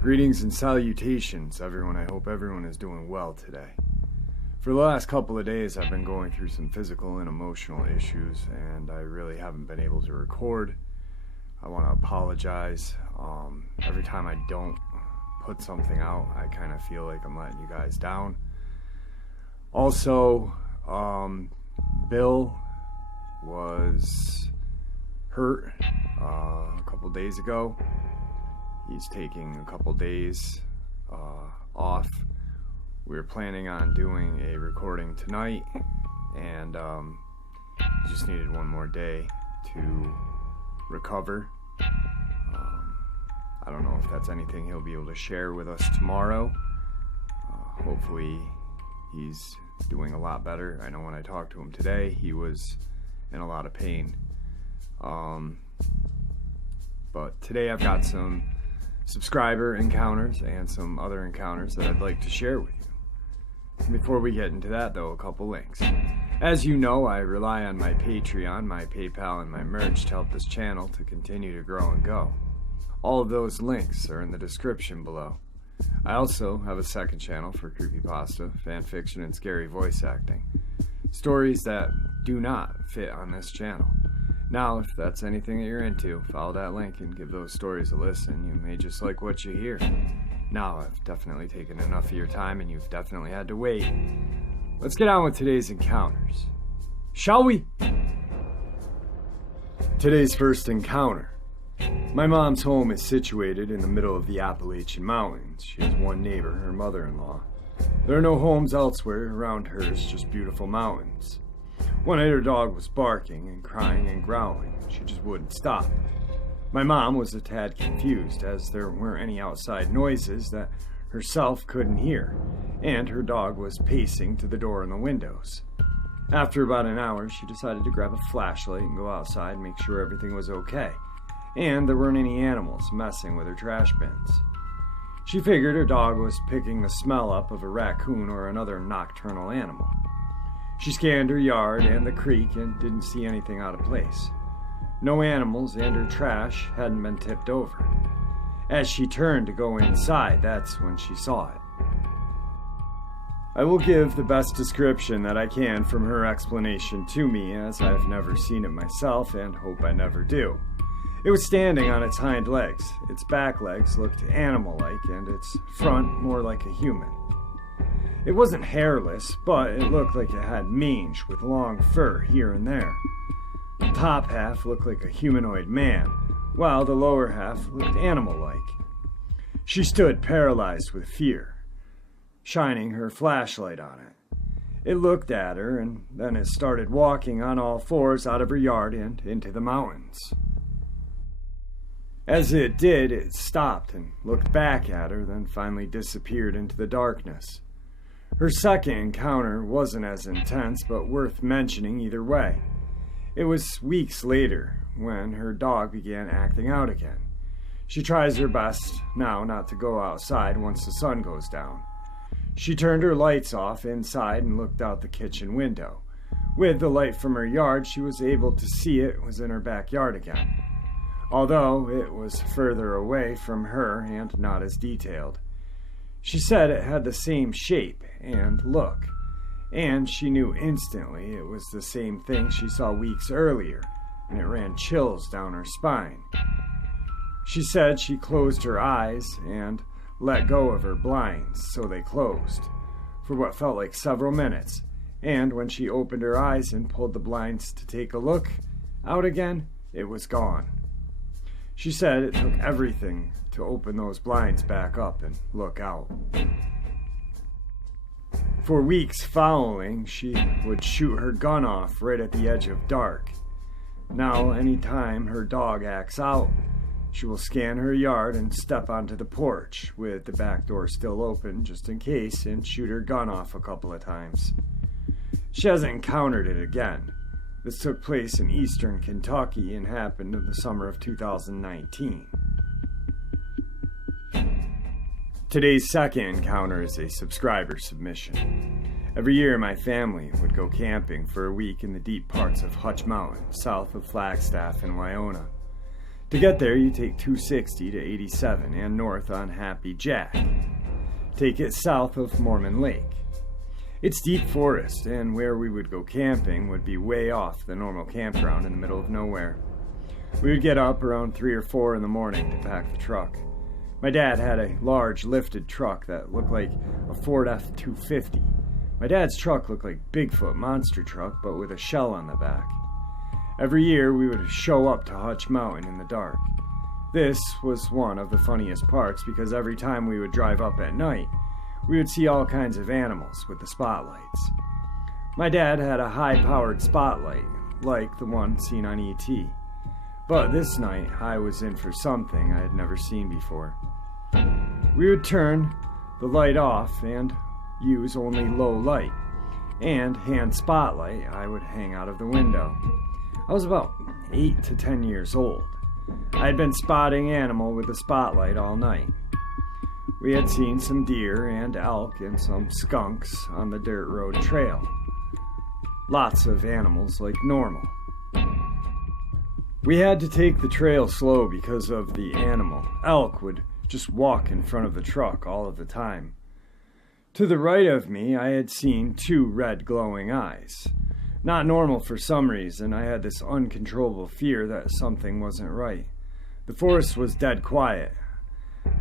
Greetings and salutations, everyone. I hope everyone is doing well today. For the last couple of days, I've been going through some physical and emotional issues, and I really haven't been able to record. I want to apologize. Every time I don't put something out, I kind of feel like I'm letting you guys down. Also, Bill was hurt a couple days ago. He's taking a couple days off. We were planning on doing a recording tonight, and he just needed one more day to recover. I don't know if that's anything he'll be able to share with us tomorrow. Hopefully he's doing a lot better. I know when I talked to him today, he was in a lot of pain. But today I've got some subscriber encounters and some other encounters that I'd like to share with you. Before we get into that, though, a couple links. As you know, I rely on my Patreon, my PayPal, and my merch to help this channel to continue to grow and go. All of those links are in the description below. I also have a second channel for creepypasta, fanfiction, and scary voice acting. Stories that do not fit on this channel. Now, if that's anything that you're into, follow that link and give those stories a listen. You may just like what you hear. Now, I've definitely taken enough of your time, and you've definitely had to wait. Let's get on with today's encounters. Shall we? Today's first encounter. My mom's home is situated in the middle of the Appalachian Mountains. She has one neighbor, her mother-in-law. There are no homes elsewhere around her, it's just beautiful mountains. One night her dog was barking and crying and growling. She just wouldn't stop. My mom was a tad confused as there weren't any outside noises that herself couldn't hear, and her dog was pacing to the door and the windows. After about an hour, she decided to grab a flashlight and go outside and make sure everything was okay, and there weren't any animals messing with her trash bins. She figured her dog was picking the smell up of a raccoon or another nocturnal animal. She scanned her yard and the creek and didn't see anything out of place. No animals, and her trash hadn't been tipped over. As she turned to go inside, that's when she saw it. I will give the best description that I can from her explanation to me, as I've never seen it myself and hope I never do. It was standing on its hind legs. Its back legs looked animal-like, and its front more like a human. It wasn't hairless, but it looked like it had mange with long fur here and there. The top half looked like a humanoid man, while the lower half looked animal-like. She stood paralyzed with fear, shining her flashlight on it. It looked at her, and then it started walking on all fours out of her yard and into the mountains. As it did, it stopped and looked back at her, then finally disappeared into the darkness. Her second encounter wasn't as intense, but worth mentioning either way. It was weeks later when her dog began acting out again. She tries her best now not to go outside once the sun goes down. She turned her lights off inside and looked out the kitchen window. With the light from her yard, she was able to see it was in her backyard again, although it was further away from her and not as detailed. She said it had the same shape and look, and she knew instantly it was the same thing she saw weeks earlier, and it ran chills down her spine. She said she closed her eyes and let go of her blinds so they closed for what felt like several minutes, and when she opened her eyes and pulled the blinds to take a look out again, it was gone. She said it took everything to open those blinds back up and look out. For weeks following, she would shoot her gun off right at the edge of dark. Now, anytime her dog acts out, she will scan her yard and step onto the porch with the back door still open just in case and shoot her gun off a couple of times. She hasn't encountered it again. This took place in eastern Kentucky and happened in the summer of 2019. Today's second encounter is a subscriber submission. Every year, my family would go camping for a week in the deep parts of Hutch Mountain, south of Flagstaff and Wyona. To get there, you take 260 to 87 and north on Happy Jack. Take it south of Mormon Lake. It's deep forest, and where we would go camping would be way off the normal campground in the middle of nowhere. We would get up around 3 or 4 in the morning to pack the truck. My dad had a large lifted truck that looked like a Ford F-250. My dad's truck looked like Bigfoot monster truck, but with a shell on the back. Every year we would show up to Hutch Mountain in the dark. This was one of the funniest parts because every time we would drive up at night, we would see all kinds of animals with the spotlights. My dad had a high-powered spotlight, like the one seen on E.T. But this night, I was in for something I had never seen before. We would turn the light off and use only low light, and hand spotlight I would hang out of the window. I was about 8 to 10 years old. I had been spotting animal with the spotlight all night. We had seen some deer and elk and some skunks on the dirt road trail. Lots of animals like normal. We had to take the trail slow because of the animal. Elk would just walk in front of the truck all of the time. To the right of me, I had seen 2 red glowing eyes. Not normal for some reason. I had this uncontrollable fear that something wasn't right. The forest was dead quiet.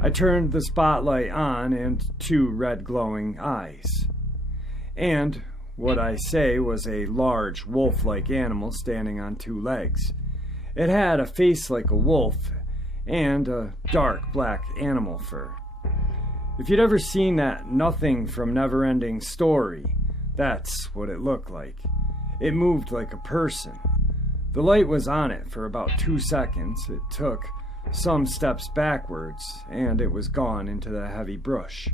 I turned the spotlight on and 2 red glowing eyes. And what I say was a large wolf-like animal standing on 2 legs. It had a face like a wolf and a dark black animal fur. If you'd ever seen that Nothing from Never-Ending Story, that's what it looked like. It moved like a person. The light was on it for about 2 seconds. It took some steps backwards, and it was gone into the heavy brush.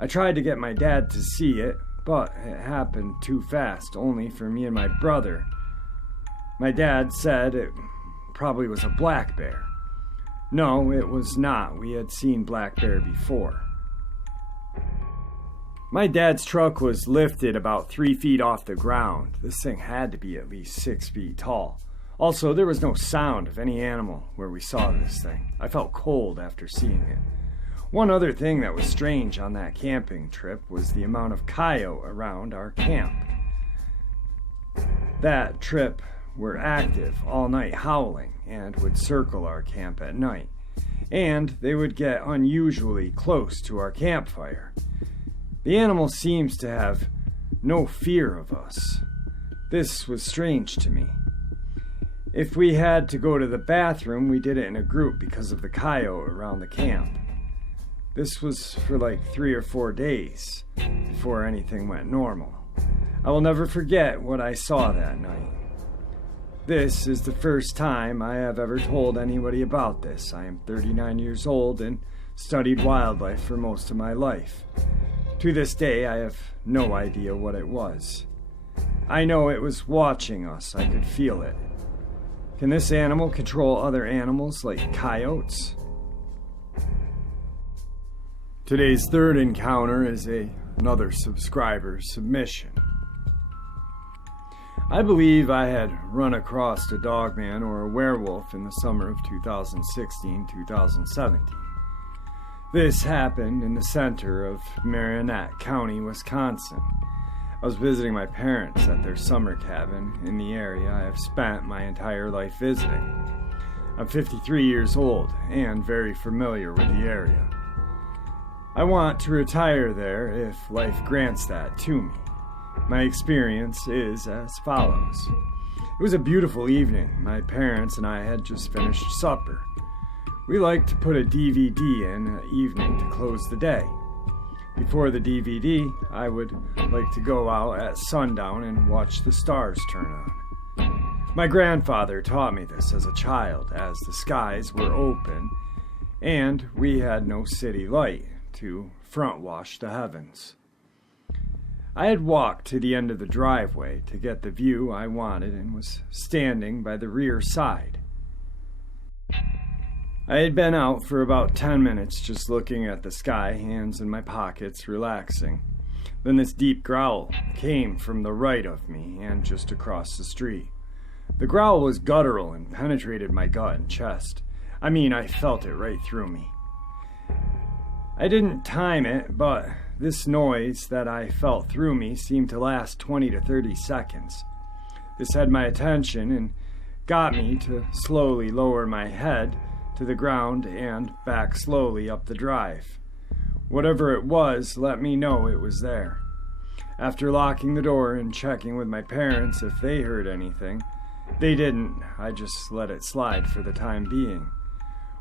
I tried to get my dad to see it, but it happened too fast, only for me and my brother. My dad said it probably was a black bear. No, it was not. We had seen black bear before. My dad's truck was lifted about 3 feet off the ground. This thing had to be at least 6 feet tall. Also, there was no sound of any animal where we saw this thing. I felt cold after seeing it. One other thing that was strange on that camping trip was the amount of coyote around our camp. That trip were active all night howling and would circle our camp at night. And they would get unusually close to our campfire. The animal seems to have no fear of us. This was strange to me. If we had to go to the bathroom, we did it in a group because of the coyote around the camp. This was for like 3 or 4 days before anything went normal. I will never forget what I saw that night. This is the first time I have ever told anybody about this. I am 39 years old and studied wildlife for most of my life. To this day, I have no idea what it was. I know it was watching us. I could feel it. Can this animal control other animals like coyotes? Today's third encounter is another subscriber submission. I believe I had run across a dogman or a werewolf in the summer of 2016-2017. This happened in the center of Marinette County, Wisconsin. I was visiting my parents at their summer cabin in the area I have spent my entire life visiting. I'm 53 years old and very familiar with the area. I want to retire there if life grants that to me. My experience is as follows. It was a beautiful evening. My parents and I had just finished supper. We like to put a DVD in at evening to close the day. Before the DVD, I would like to go out at sundown and watch the stars turn on. My grandfather taught me this as a child, as the skies were open and we had no city light to front wash the heavens. I had walked to the end of the driveway to get the view I wanted and was standing by the rear side. I had been out for about 10 minutes just looking at the sky, hands in my pockets, relaxing. Then this deep growl came from the right of me and just across the street. The growl was guttural and penetrated my gut and chest. I mean, I felt it right through me. I didn't time it, but this noise that I felt through me seemed to last 20 to 30 seconds. This had my attention and got me to slowly lower my head to the ground and back slowly up the drive. Whatever it was, let me know it was there. After locking the door and checking with my parents if they heard anything, they didn't. I just let it slide for the time being.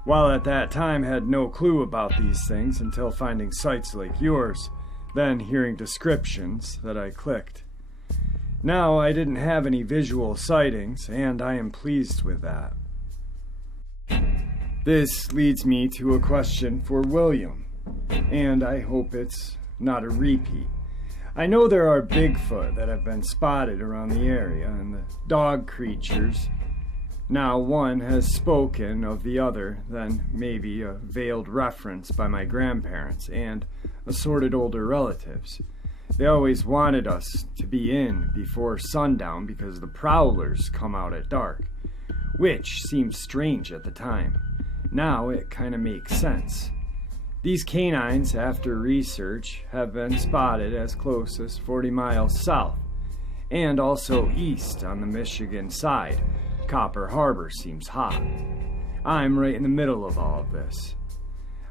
While at that time had no clue about these things until finding sites like yours, then hearing descriptions that I clicked. Now I didn't have any visual sightings, and I am pleased with that. This leads me to a question for William, and I hope it's not a repeat. I know there are Bigfoot that have been spotted around the area, and the dog creatures. Now one has spoken of the other, then maybe a veiled reference by my grandparents and assorted older relatives. They always wanted us to be in before sundown because the prowlers come out at dark, which seemed strange at the time. Now it kinda makes sense. These canines, after research, have been spotted as close as 40 miles south, and also east on the Michigan side. Copper Harbor seems hot. I'm right in the middle of all of this.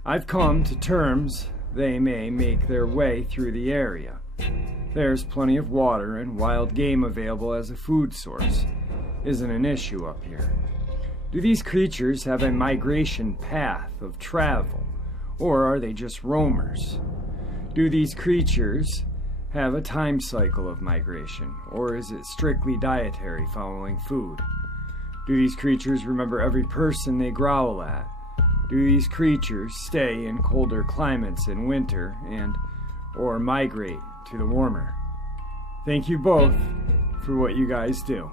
I've come to terms they may make their way through the area. There's plenty of water and wild game available as a food source. Isn't an issue up here. Do these creatures have a migration path of travel, or are they just roamers? Do these creatures have a time cycle of migration, or is it strictly dietary following food? Do these creatures remember every person they growl at? Do these creatures stay in colder climates in winter or migrate to the warmer? Thank you both for what you guys do.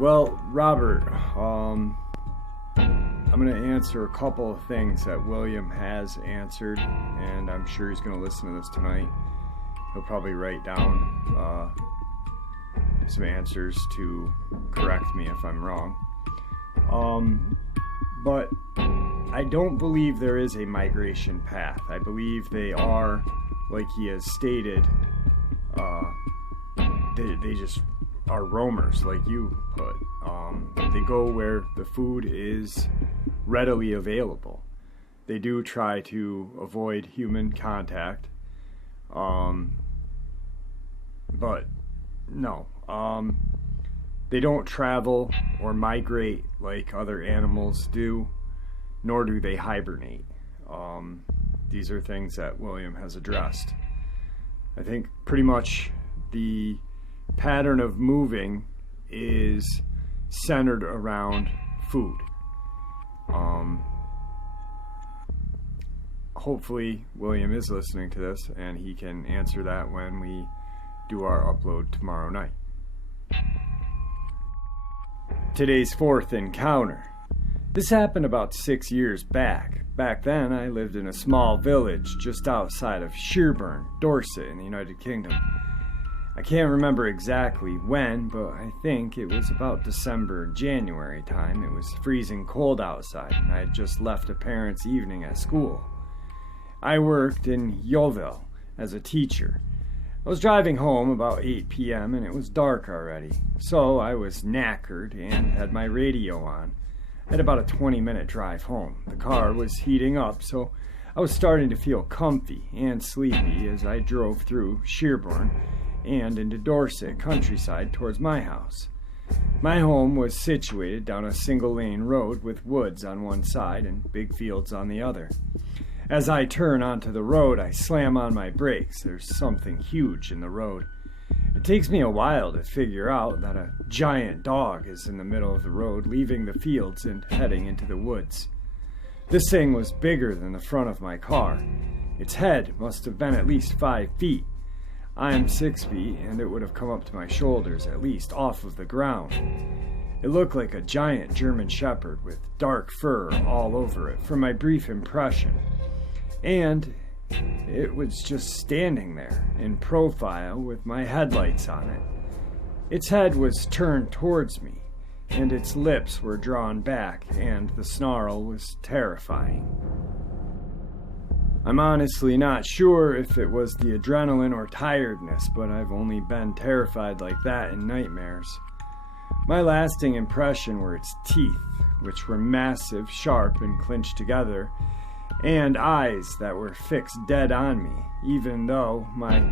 Well, Robert, I'm going to answer a couple of things that William has answered, and I'm sure he's going to listen to this tonight. He'll probably write down some answers to correct me if I'm wrong. But I don't believe there is a migration path. I believe they are, like he has stated, they just are roamers, like you put. They go where the food is readily available. They do try to avoid human contact. But no. They don't travel or migrate like other animals do, nor do they hibernate. These are things that William has addressed. I think pretty much the pattern of moving is centered around food. Hopefully William is listening to this and he can answer that when we do our upload tomorrow night. Today's fourth encounter. This happened about 6 years back. Back then, I lived in a small village just outside of Sherburn, Dorset, in the United Kingdom. I can't remember exactly when, but I think it was about December, January time. It was freezing cold outside, and I had just left a parents' evening at school. I worked in Yeovil as a teacher. I was driving home about 8 p.m. and it was dark already, so I was knackered and had my radio on. I had about a 20-minute drive home. The car was heating up, so I was starting to feel comfy and sleepy as I drove through Sherburn and into Dorset countryside towards my house. My home was situated down a single-lane road with woods on one side and big fields on the other. As I turn onto the road, I slam on my brakes. There's something huge in the road. It takes me a while to figure out that a giant dog is in the middle of the road, leaving the fields and heading into the woods. This thing was bigger than the front of my car. Its head must have been at least 5 feet. I am 6 feet, and it would have come up to my shoulders at least off of the ground. It looked like a giant German shepherd with dark fur all over it, from my brief impression. And It was just standing there, in profile, with my headlights on it. Its head was turned towards me, and its lips were drawn back, and the snarl was terrifying. I'm honestly not sure if it was the adrenaline or tiredness, but I've only been terrified like that in nightmares. My lasting impression were its teeth, which were massive, sharp, and clinched together, and eyes that were fixed dead on me, even though my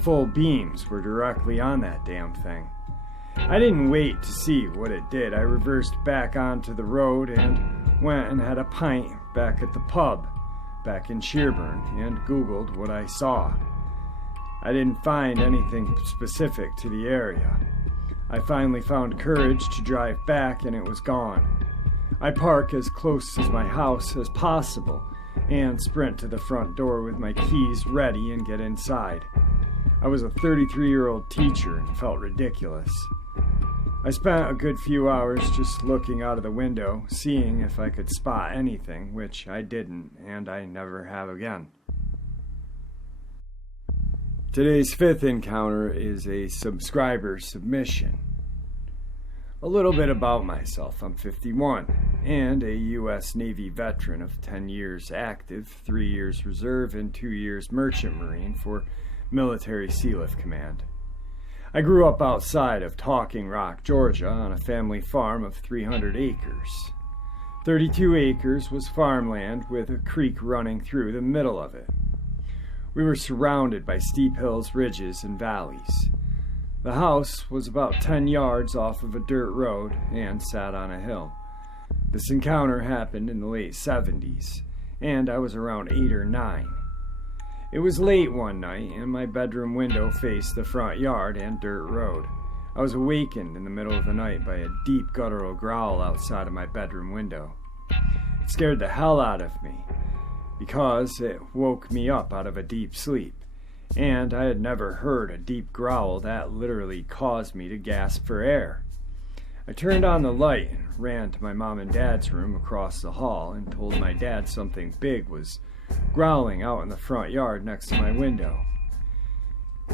full beams were directly on that damn thing. I didn't wait to see what it did. I reversed back onto the road and went and had a pint back at the pub, back in Sherburne, and Googled what I saw. I didn't find anything specific to the area. I finally found courage to drive back, and it was gone. I park as close as my house as possible and sprint to the front door with my keys ready and get inside. I was a 33-year-old teacher and felt ridiculous. I spent a good few hours just looking out of the window, seeing if I could spot anything, which I didn't, and I never have again. Today's fifth encounter is a subscriber submission. A little bit about myself. I'm 51 and a U.S. Navy veteran of 10 years active, 3 years reserve, and 2 years merchant marine for Military Sealift Command. I grew up outside of Talking Rock, Georgia, on a family farm of 300 acres. 32 acres was farmland with a creek running through the middle of it. We were surrounded by steep hills, ridges, and valleys. The house was about 10 yards off of a dirt road and sat on a hill. This encounter happened in the late 70s, and I was around 8 or 9. It was late one night, and my bedroom window faced the front yard and dirt road. I was awakened in the middle of the night by a deep guttural growl outside of my bedroom window. It scared the hell out of me, because it woke me up out of a deep sleep, and I had never heard a deep growl that literally caused me to gasp for air. I turned on the light and ran to my mom and dad's room across the hall and told my dad something big was growling out in the front yard next to my window.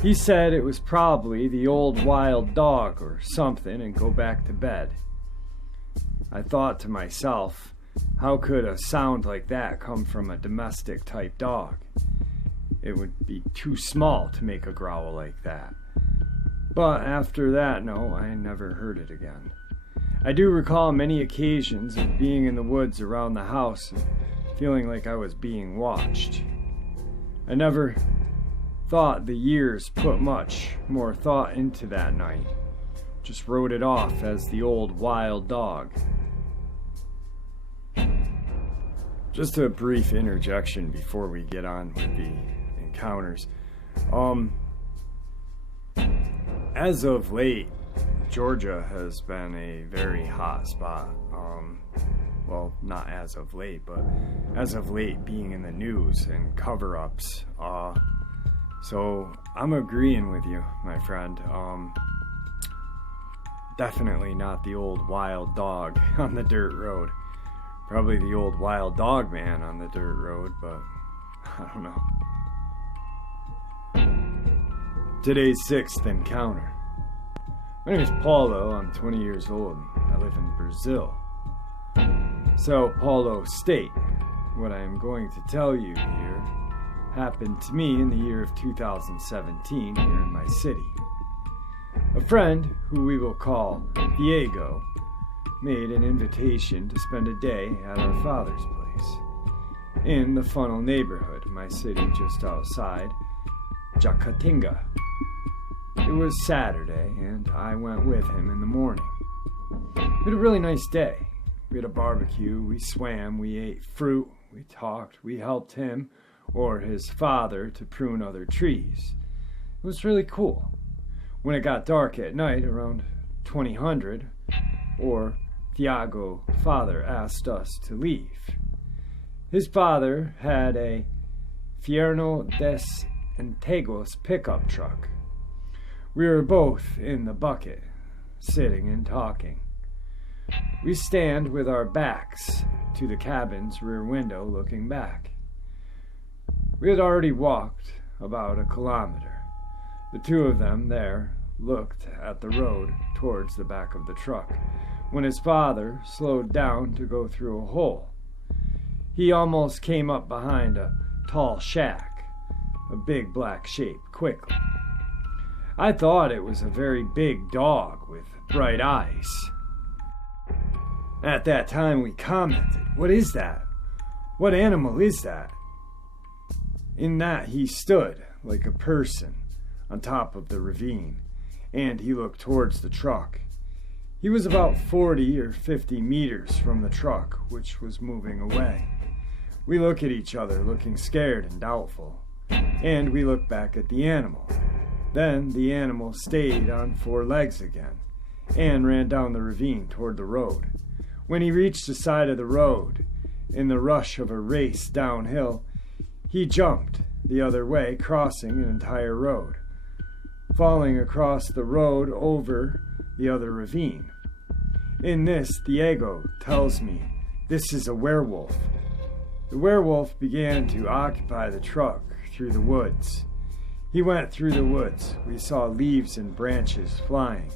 He said it was probably the old wild dog or something and go back to bed. I thought to myself, how could a sound like that come from a domestic type dog? It would be too small to make a growl like that. But after that, no, I never heard it again. I do recall many occasions of being in the woods around the house and feeling like I was being watched. I never thought the years put much more thought into that night. Just wrote it off as the old wild dog. Just a brief interjection before we get on with the encounters. As of late, Georgia has been a very hot spot. Well, not as of late, but as of late being in the news and cover-ups. So I'm agreeing with you, my friend. Definitely not the old wild dog on the dirt road. Probably the old wild dog man on the dirt road, but I don't know. Today's sixth encounter. My name is Paulo. I'm 20 years old. I live in Brazil. Sao Paulo State. What I am going to tell you here happened to me in the year of 2017 here in my city. A friend, who we will call Diego, made an invitation to spend a day at our father's place in the Funnel neighborhood, my city just outside Jacatinga. It was Saturday, and I went with him in the morning. We had a really nice day. We had a barbecue, we swam, we ate fruit, we talked, we helped him, or his father, to prune other trees. It was really cool. When it got dark at night, around 2000, or Thiago, father, asked us to leave. His father had a Fierno des Antigos pickup truck. We were both in the bucket, sitting and talking. We stand with our backs to the cabin's rear window looking back. We had already walked about a kilometer. The two of them there looked at the road towards the back of the truck when his father slowed down to go through a hole. He almost came up behind a tall shack, a big black shape, quickly. I thought it was a very big dog with bright eyes. At that time we commented, "What is that? What animal is that?" In that he stood like a person on top of the ravine, and he looked towards the truck. He was about 40 or 50 meters from the truck, which was moving away. We look at each other, looking scared and doubtful, and we look back at the animal. Then the animal stayed on 4 legs again, and ran down the ravine toward the road. When he reached the side of the road, in the rush of a race downhill, he jumped the other way, crossing an entire road, falling across the road over the other ravine. In this, Diego tells me this is a werewolf. The werewolf began to occupy the truck through the woods. He went through the woods. We saw leaves and branches flying.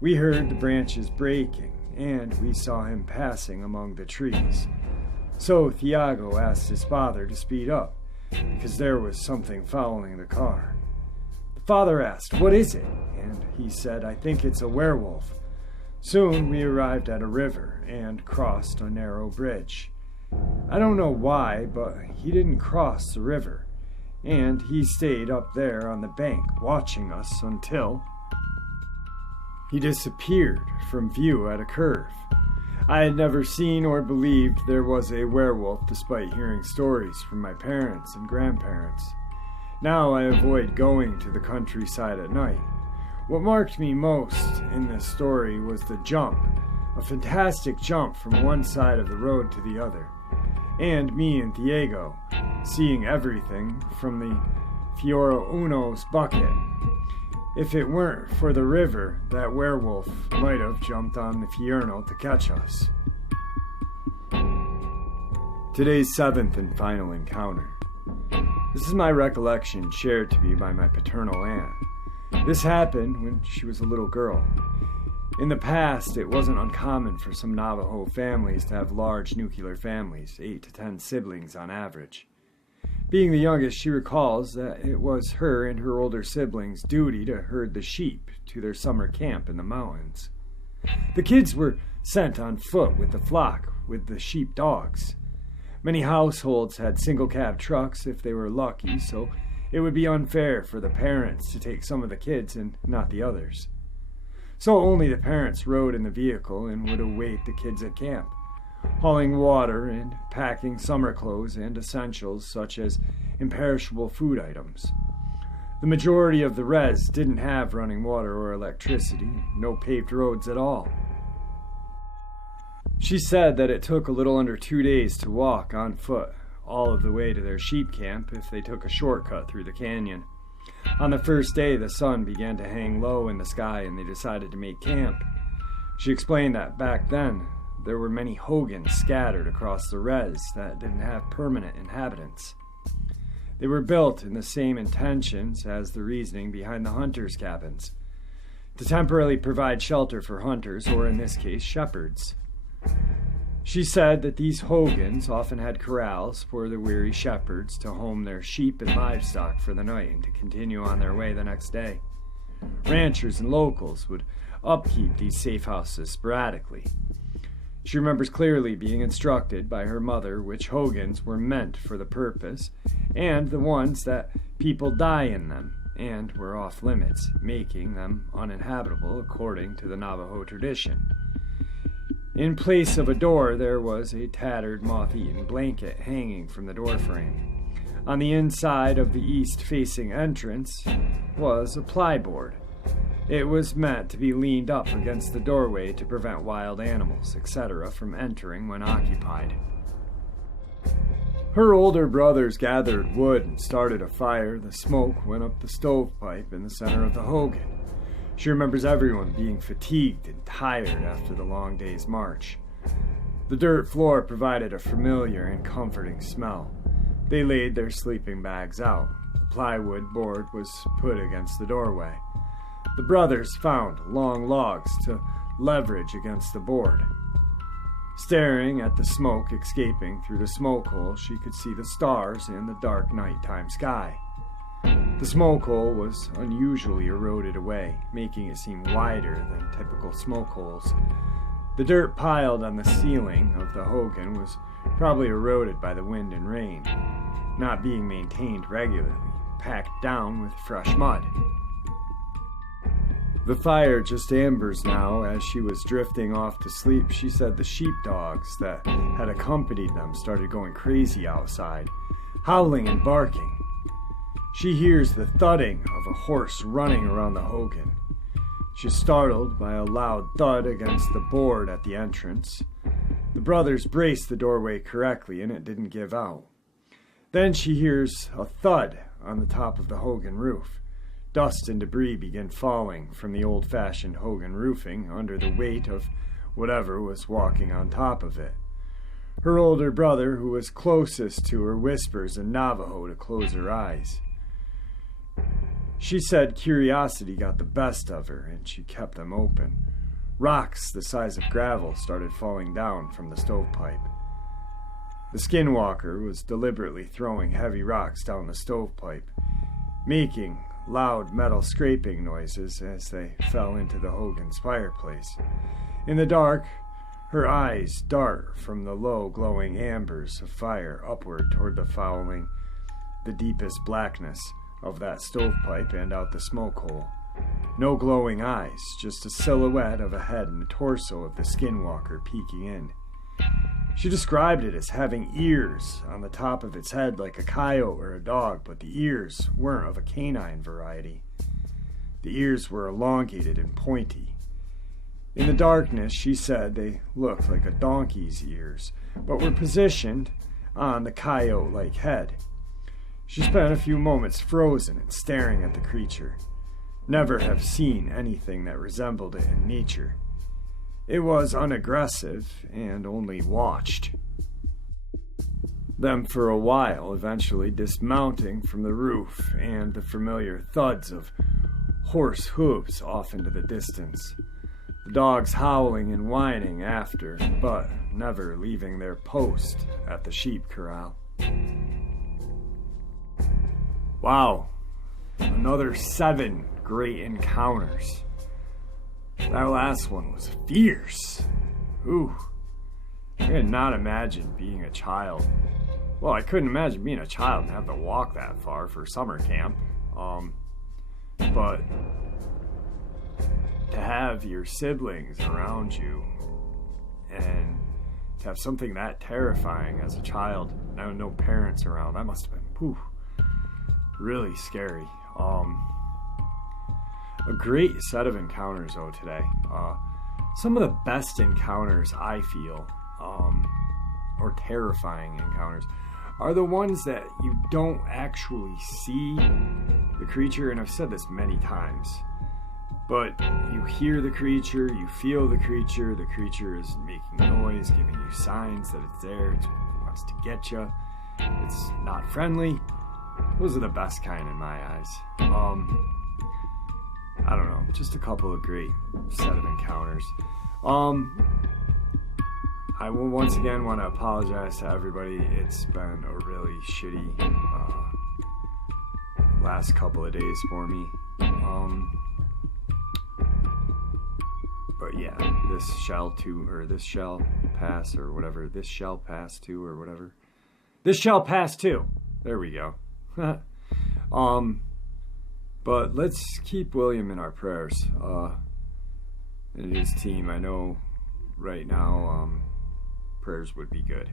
We heard the branches breaking, and we saw him passing among the trees. So Thiago asked his father to speed up, because there was something following the car. The father asked, "What is it?" And he said, "I think it's a werewolf." Soon we arrived at a river and crossed a narrow bridge. I don't know why, but he didn't cross the river, and he stayed up there on the bank watching us until he disappeared from view at a curve. I had never seen or believed there was a werewolf despite hearing stories from my parents and grandparents. Now I avoid going to the countryside at night. What marked me most in this story was the jump, a fantastic jump from one side of the road to the other, and me and Diego seeing everything from the Fiora Uno's bucket. If it weren't for the river, that werewolf might have jumped on the Fierno to catch us. Today's 7th and final encounter. This is my recollection shared to me by my paternal aunt. This happened when she was a little girl. In the past, it wasn't uncommon for some Navajo families to have large nuclear families, 8 to 10 siblings on average. Being the youngest, she recalls that it was her and her older siblings' duty to herd the sheep to their summer camp in the mountains. The kids were sent on foot with the flock with the sheep dogs. Many households had single-cab trucks if they were lucky, so it would be unfair for the parents to take some of the kids and not the others. So only the parents rode in the vehicle and would await the kids at camp, hauling water and packing summer clothes and essentials such as imperishable food items. The majority of the res didn't have running water or electricity, no paved roads at all. She said that it took a little under 2 days to walk on foot all of the way to their sheep camp if they took a shortcut through the canyon. On the first day, the sun began to hang low in the sky and they decided to make camp. She explained that back then, there were many hogans scattered across the res that didn't have permanent inhabitants. They were built in the same intentions as the reasoning behind the hunters' cabins, to temporarily provide shelter for hunters, or in this case, shepherds. She said that these hogans often had corrals for the weary shepherds to home their sheep and livestock for the night and to continue on their way the next day. Ranchers and locals would upkeep these safe houses sporadically. She remembers clearly being instructed by her mother which hogans were meant for the purpose and the ones that people die in them and were off limits, making them uninhabitable according to the Navajo tradition. In place of a door, there was a tattered, moth-eaten blanket hanging from the doorframe. On the inside of the east-facing entrance was a plyboard. It was meant to be leaned up against the doorway to prevent wild animals, etc., from entering when occupied. Her older brothers gathered wood and started a fire. The smoke went up the stovepipe in the center of the hogan. She remembers everyone being fatigued and tired after the long day's march. The dirt floor provided a familiar and comforting smell. They laid their sleeping bags out. The plywood board was put against the doorway. The brothers found long logs to leverage against the board. Staring at the smoke escaping through the smoke hole, she could see the stars in the dark nighttime sky. The smoke hole was unusually eroded away, making it seem wider than typical smoke holes. The dirt piled on the ceiling of the hogan was probably eroded by the wind and rain, not being maintained regularly, packed down with fresh mud. The fire just embers now. As she was drifting off to sleep, she said the sheepdogs that had accompanied them started going crazy outside, howling and barking. She hears the thudding of a horse running around the hogan. She's startled by a loud thud against the board at the entrance. The brothers braced the doorway correctly, and it didn't give out. Then she hears a thud on the top of the hogan roof. Dust and debris begin falling from the old-fashioned hogan roofing under the weight of whatever was walking on top of it. Her older brother, who was closest to her, whispers in Navajo to close her eyes. She said curiosity got the best of her, and she kept them open. Rocks the size of gravel started falling down from the stovepipe. The skinwalker was deliberately throwing heavy rocks down the stovepipe, making loud metal scraping noises as they fell into the hogan's fireplace. In the dark, her eyes dart from the low glowing embers of fire upward toward the deepest blackness of that stovepipe and out the smoke hole. No glowing eyes, just a silhouette of a head and the torso of the skinwalker peeking in. She described it as having ears on the top of its head like a coyote or a dog, but the ears weren't of a canine variety. The ears were elongated and pointy. In the darkness, she said they looked like a donkey's ears, but were positioned on the coyote-like head. She spent a few moments frozen and staring at the creature. Never have seen anything that resembled it in nature. It was unaggressive and only watched them for a while, eventually dismounting from the roof and the familiar thuds of horse hooves off into the distance. The dogs howling and whining after, but never leaving their post at the sheep corral. Wow, another 7 great encounters. That last one was fierce. Ooh, I could not imagine being a child. Well, I couldn't imagine being a child and have to walk that far for summer camp. But to have your siblings around you and to have something that terrifying as a child, no parents around, that must have been, really scary. A great set of encounters, though, today. Some of the best encounters, I feel, or terrifying encounters, are the ones that you don't actually see the creature, and I've said this many times, but you hear the creature, you feel the creature is making noise, giving you signs that it's there, it wants to get you, it's not friendly. Those are the best kind in my eyes. I don't know, just a couple of great set of encounters. I will once again want to apologize to everybody. It's been a really shitty last couple of days for me. But yeah, this shall pass too. This shall pass too. There we go. But let's keep William in our prayers, and his team. I know right now, prayers would be good.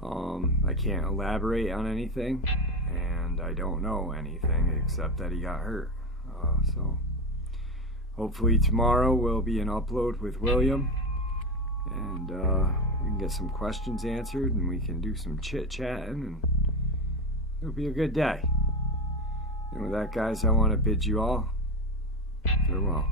I can't elaborate on anything, and I don't know anything except that he got hurt. So hopefully tomorrow will be an upload with William, and we can get some questions answered, and we can do some chit-chatting, and it'll be a good day. And with that, guys, I want to bid you all farewell.